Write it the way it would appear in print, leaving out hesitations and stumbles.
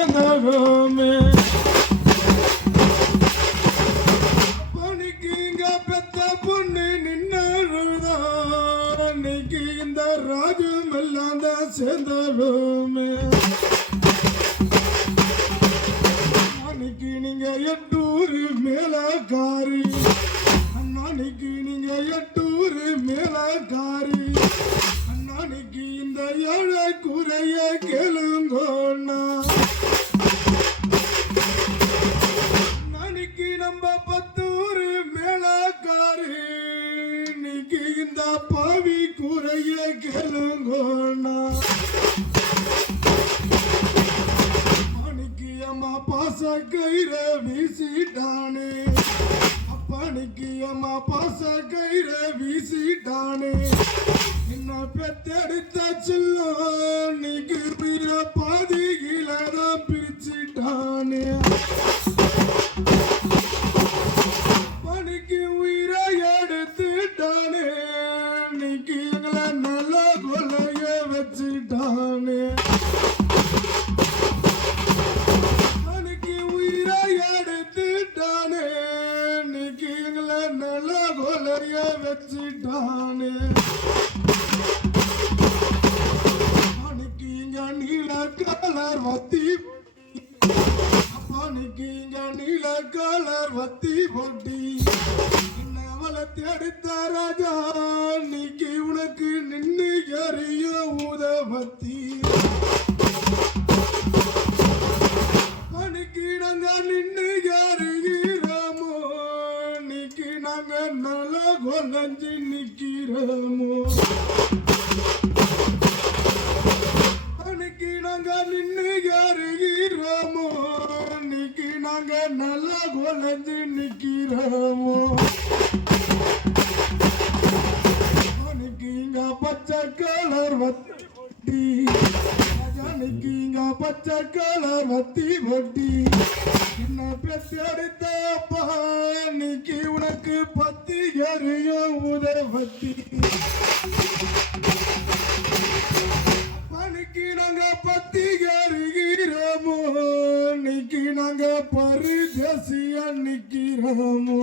சேர்ந்தோமே பணிக்கு இங்க பெத்த பொண்ணு நின்னுதான் இன்னைக்கு இந்த ராஜ்யம் எல்லாம் தான் சேர்ந்தோமே அன்னைக்கு நீங்க 8 ஊர் மேலக்காரி அன்னைக்கு நீங்க 8 ஊர் மேலக்காரி அன்னைக்கு இந்த ஏழை குறைய கேளுங்கோண்ணா அன்னைக்கு நம்ம 10 ஊர் மேலக்காரி இன்னைக்கு இந்த பாவி குறைய கேளுங்கோண்ணா அன்னைக்கு அம்மா பாச கயிற வீசிட்டானே அப்பனைக்கு அம்மா பாச கயிற வீசிட்டானே என்ன பெத்தெடுத்த செல்லம் நீக்கு பிற பாதியில தான் பிரிச்சிட்டானே பணிக்கு உயிரை எடுத்துட்டானே நீக்கு எங்களை நல்ல கொலைய வச்சுட்டானே பணிக்கு உயிரை எடுத்துட்டானே நீக்கு எங்களை நல்ல கொலைய வச்சுட்டானே நீல கலர் வத்தி அப்பானிக்கு இங்க நீல கலர் வத்தி போட்டி அவளை தேடித்த ராஜா நீக்கு உனக்கு நின்று எறிய உதவத்தி பணிக்கு நாங்க நின்று எறிகிறோமோ நீக்கு நாங்க நல்ல கொலஞ்சு நிக்கிறோமோ நாங்க நின்று எறிகிறோமோ இன்னைக்கு நாங்க நல்லா கொலைஞ்சு நிக்கிறோமோ இன்னைக்கு இங்க பச்சை கலர் வத்தி இன்னைக்கு இங்க பச்சை கலர் வத்தி வட்டி என்ன பெத்தெடுத்த அப்பா இன்னைக்கு உனக்கு பத்தி எறிய உதவத்தி பணிக்கு நாங்க பத்தி எறிகிறோமோ இன்னைக்கு நாங்க பரிதேசியா நிக்கிறோமோ